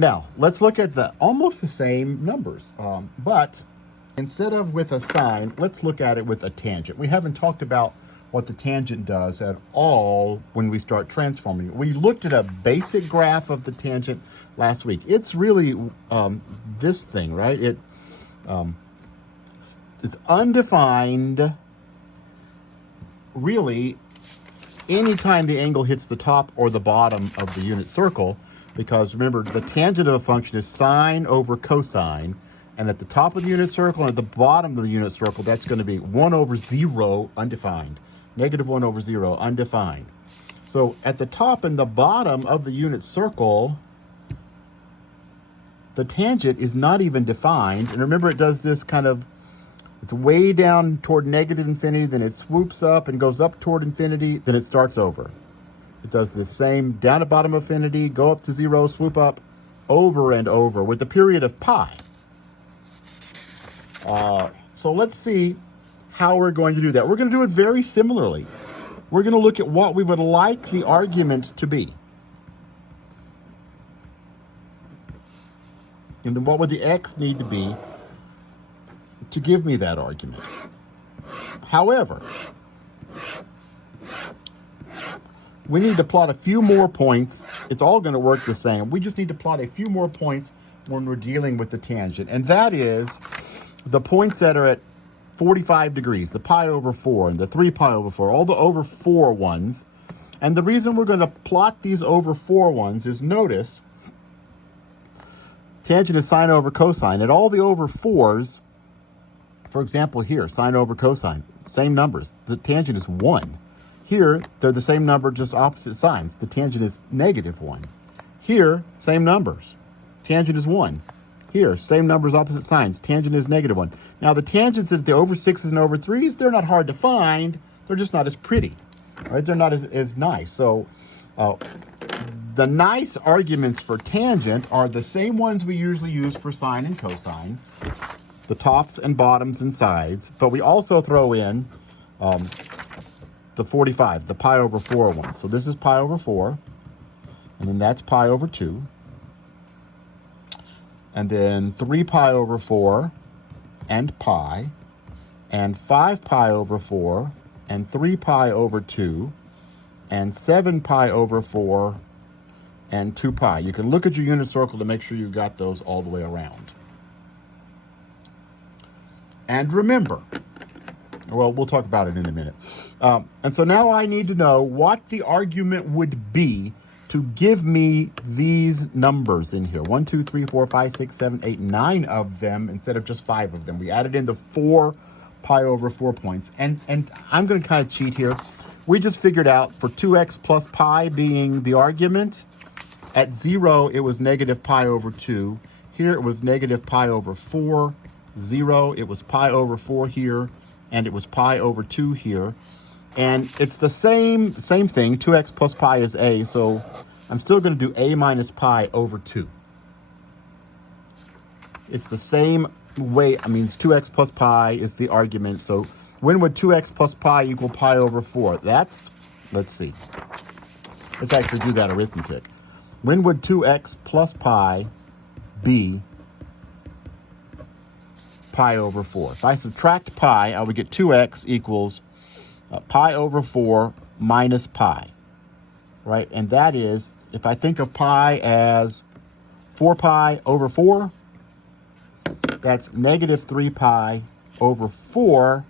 Now, let's look at almost the same numbers, but instead of with a sine, let's look at it with a tangent. We haven't talked about what the tangent does at all when we start transforming it. We looked at a basic graph of the tangent last week. It's really this thing, right? It's undefined, really, anytime the angle hits the top or the bottom of the unit circle, because remember, the tangent of a function is sine over cosine, and at the top of the unit circle and at the bottom of the unit circle, that's going to be 1 over 0 undefined, negative 1 over 0 undefined. So at the top and the bottom of the unit circle, the tangent is not even defined. And remember, it does this kind of, it's way down toward negative infinity, then it swoops up and goes up toward infinity, then it starts over. It does the same down at bottom of infinity, go up to 0, swoop up, over and over with the period of pi. So let's see how we're going to do that. We're going to do it very similarly. We're going to look at what we would like the argument to be. And then what would the x need to be to give me that argument. However, we need to plot a few more points. It's all going to work the same. We just need to plot a few more points when we're dealing with the tangent. And that is the points that are at 45 degrees, the pi over 4 and the 3 pi over 4, all the over 4 ones. And the reason we're going to plot these over 4 ones is, notice, tangent is sine over cosine. At all the over 4s, for example here, sine over cosine, same numbers. The tangent is 1. Here, they're the same number, just opposite signs. The tangent is negative 1. Here, same numbers. Tangent is 1. Here, same numbers, opposite signs. Tangent is negative 1. Now, the tangents at the over 6s and over 3s, they're not hard to find. They're just not as pretty. Right? They're not as nice. So, the nice arguments for tangent are the same ones we usually use for sine and cosine. The tops and bottoms and sides. But we also throw in the 45, the pi over 4 one. So this is pi over 4. And then that's pi over 2. And then 3 pi over 4 and pi. And 5 pi over 4 and 3 pi over 2. And 7 pi over 4 and 2 pi. You can look at your unit circle to make sure you got those all the way around. And remember, well, we'll talk about it in a minute. And so now I need to know what the argument would be to give me these numbers in here. 1, 2, 3, 4, 5, 6, 7, 8, 9 of them instead of just 5 of them. We added in the 4 pi over 4 points. And I'm going to kind of cheat here. We just figured out for 2x plus pi being the argument, at 0, it was negative pi over 2. Here it was negative pi over 4. 0, it was pi over 4 here, and it was pi over 2 here. And it's the same thing. 2x plus pi is a, so I'm still going to do a minus pi over 2. It's the same way. I mean, it's 2x plus pi is the argument. So when would 2x plus pi equal pi over 4? That's, let's see. Let's actually do that arithmetic. When would 2x plus pi be pi over 4? If I subtract pi, I would get 2x equals pi over 4 minus pi, right? And that is, if I think of pi as 4 pi over 4, that's negative 3 pi over 4.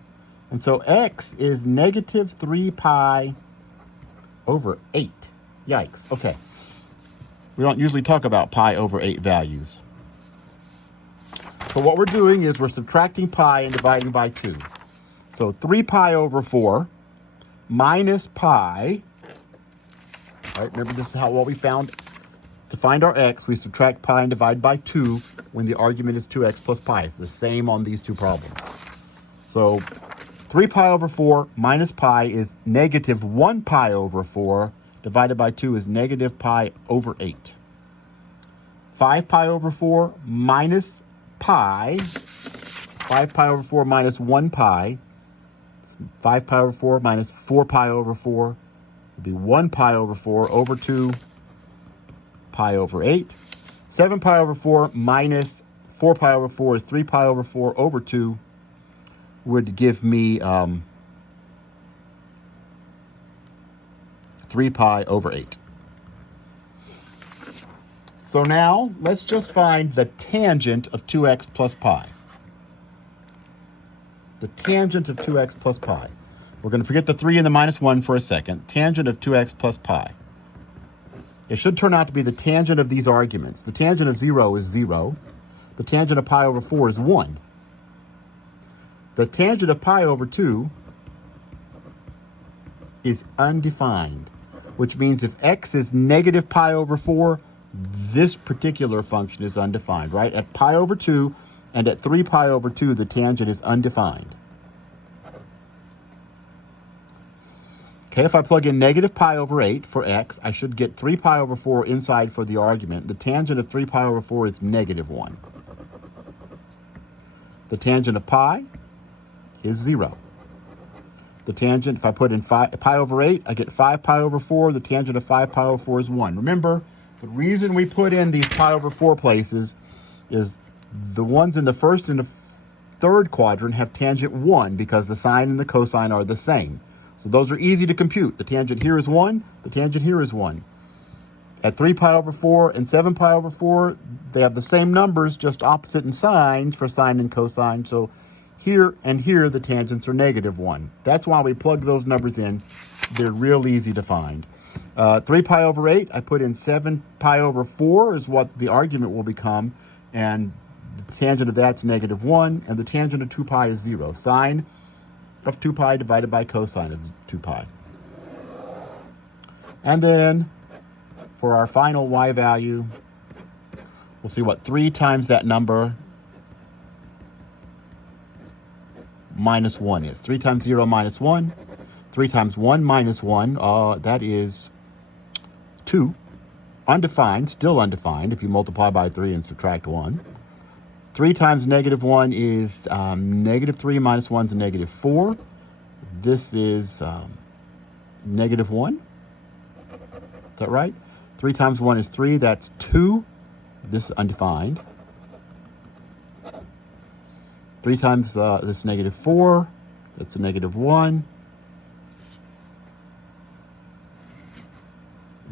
And so x is negative 3 pi over 8. Yikes. Okay. We don't usually talk about pi over 8 values. So what we're doing is we're subtracting pi and dividing by 2. So 3 pi over 4 minus pi, right? Remember, this is what we found. To find our x, we subtract pi and divide by 2 when the argument is 2x plus pi. It's the same on these two problems. So 3 pi over 4 minus pi is negative 1 pi over 4 divided by 2 is negative pi over 8. 5 pi over 4 minus pi, 5 pi over 4 minus 1 pi, 5 pi over 4 minus 4 pi over 4 would be 1 pi over 4 over 2 pi over 8. 7 pi over 4 minus 4 pi over 4 is 3 pi over 4 over 2 would give me 3 pi over 8. So now let's just find the tangent of 2x plus pi. The tangent of 2x plus pi. We're going to forget the 3 and the minus 1 for a second. Tangent of 2x plus pi. It should turn out to be the tangent of these arguments. The tangent of 0 is 0. The tangent of pi over 4 is 1. The tangent of pi over 2 is undefined, which means if x is negative pi over 4, this particular function is undefined, right? At pi over 2 and at 3 pi over 2, the tangent is undefined. Okay, if I plug in negative pi over 8 for x, I should get 3 pi over 4 inside for the argument. The tangent of 3 pi over 4 is negative 1. The tangent of pi is 0. The tangent, if I put in pi over 8, I get 5 pi over 4. The tangent of 5 pi over 4 is 1. Remember, the reason we put in these pi over 4 places is the ones in the first and the third quadrant have tangent 1 because the sine and the cosine are the same. So those are easy to compute. The tangent here is 1. The tangent here is 1. At 3 pi over 4 and 7 pi over 4, they have the same numbers, just opposite in signs for sine and cosine. So here and here, the tangents are negative 1. That's why we plug those numbers in. They're real easy to find. 3 pi over 8, I put in 7 pi over 4 is what the argument will become. And the tangent of that's negative 1. And the tangent of 2 pi is 0. Sine of 2 pi divided by cosine of 2 pi. And then for our final y value, we'll see what 3 times that number minus 1 is. 3 times 0 minus 1. 3 times 1 minus 1, that is 2. Undefined, still undefined if you multiply by 3 and subtract 1. 3 times negative 1 is negative 3 minus 1 is negative 4. This is negative 1. Is that right? 3 times 1 is 3. That's 2. This is undefined. 3 times this negative 4. That's a negative 1.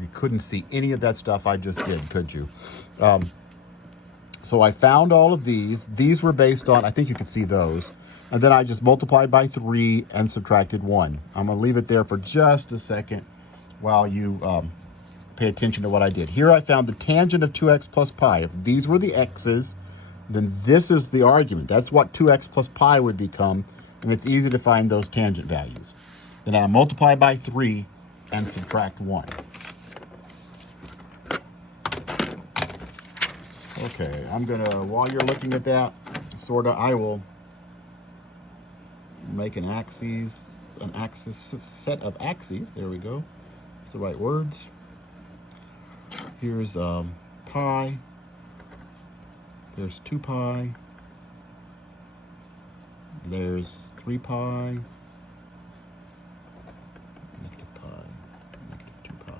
You couldn't see any of that stuff I just did, could you? So I found all of these. These were based on, I think you can see those. And then I just multiplied by 3 and subtracted 1. I'm going to leave it there for just a second while you pay attention to what I did. Here I found the tangent of 2x plus pi. If these were the x's, then this is the argument. That's what 2x plus pi would become, and it's easy to find those tangent values. Then I multiply by 3 and subtract 1. Okay, I'm gonna, while you're looking at that, I will make an set of axes. There we go. That's the right words. Here's pi. There's 2 pi. There's 3 pi. Negative pi. Negative 2 pi.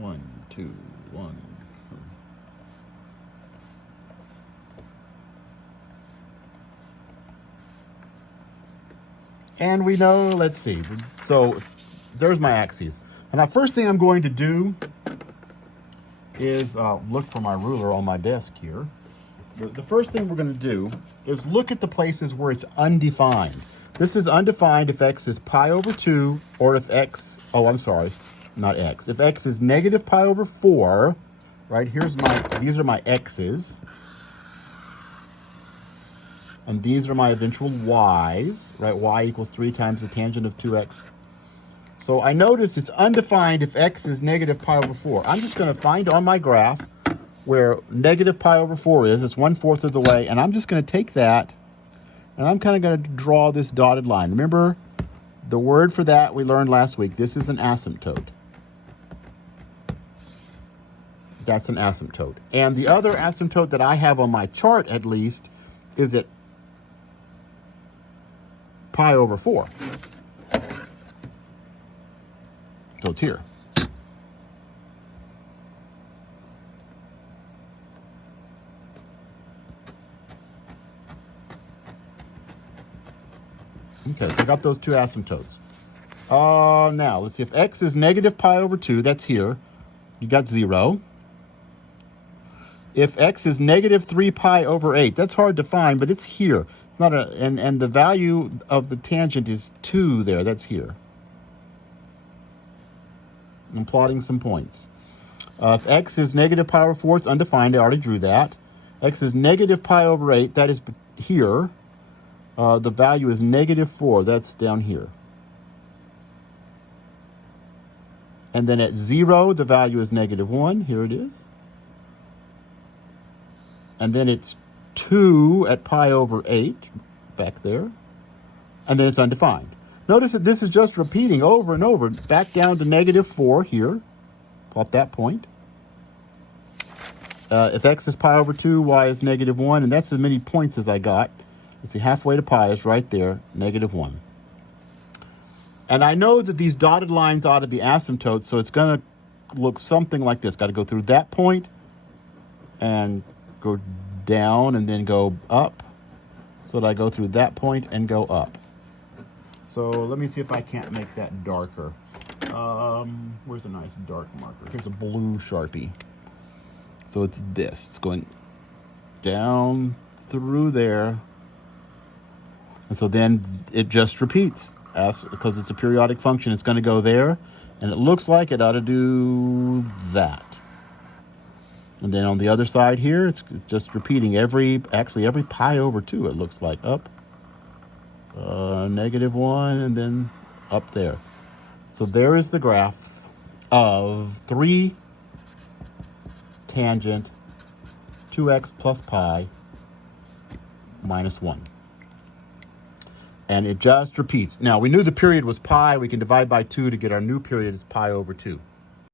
1, 2, 1. And we know, let's see. So there's my axes. And the first thing I'm going to do is look for my ruler on my desk here. The first thing we're going to do is look at the places where it's undefined. This is undefined if x is pi over 2 or if x, oh, I'm sorry, not x. If x is negative pi over 4, right, these are my x's. And these are my eventual y's, right? Y equals 3 times the tangent of 2x. So I notice it's undefined if x is negative pi over 4. I'm just going to find on my graph where negative pi over 4 is. It's 1/4 of the way. And I'm just going to take that, and I'm kind of going to draw this dotted line. Remember, the word for that we learned last week. This is an asymptote. That's an asymptote. And the other asymptote that I have on my chart, at least, is at pi over 4. So it's here. Okay, so I got those two asymptotes. Now, let's see. If x is negative pi over 2, that's here. You got 0. If x is negative 3 pi over 8, that's hard to find, but it's here. It's not and the value of the tangent is 2 there. That's here. I'm plotting some points. If x is negative pi over 4, it's undefined. I already drew that. X is negative pi over 8. That is here. The value is negative 4. That's down here. And then at 0, the value is negative 1. Here it is. And then it's 2 at pi over 8, back there. And then it's undefined. Notice that this is just repeating over and over. Back down to negative 4 here. Plot that point. If x is pi over 2, y is negative 1. And that's as many points as I got. Let's see, halfway to pi is right there, negative 1. And I know that these dotted lines ought to be asymptotes, so it's going to look something like this. Got to go through that point and go down and then go up. So that I go through that point and go up. So let me see if I can't make that darker. Where's a nice dark marker? Here's a blue Sharpie. So it's this. It's going down through there. And so then it just repeats. Because it's a periodic function, it's going to go there. And it looks like it ought to do that. And then on the other side here, it's just repeating every pi over 2, it looks like. Up, negative 1, and then up there. So there is the graph of 3 tangent 2x plus pi minus 1. And it just repeats. Now, we knew the period was pi. We can divide by 2 to get our new period is pi over 2.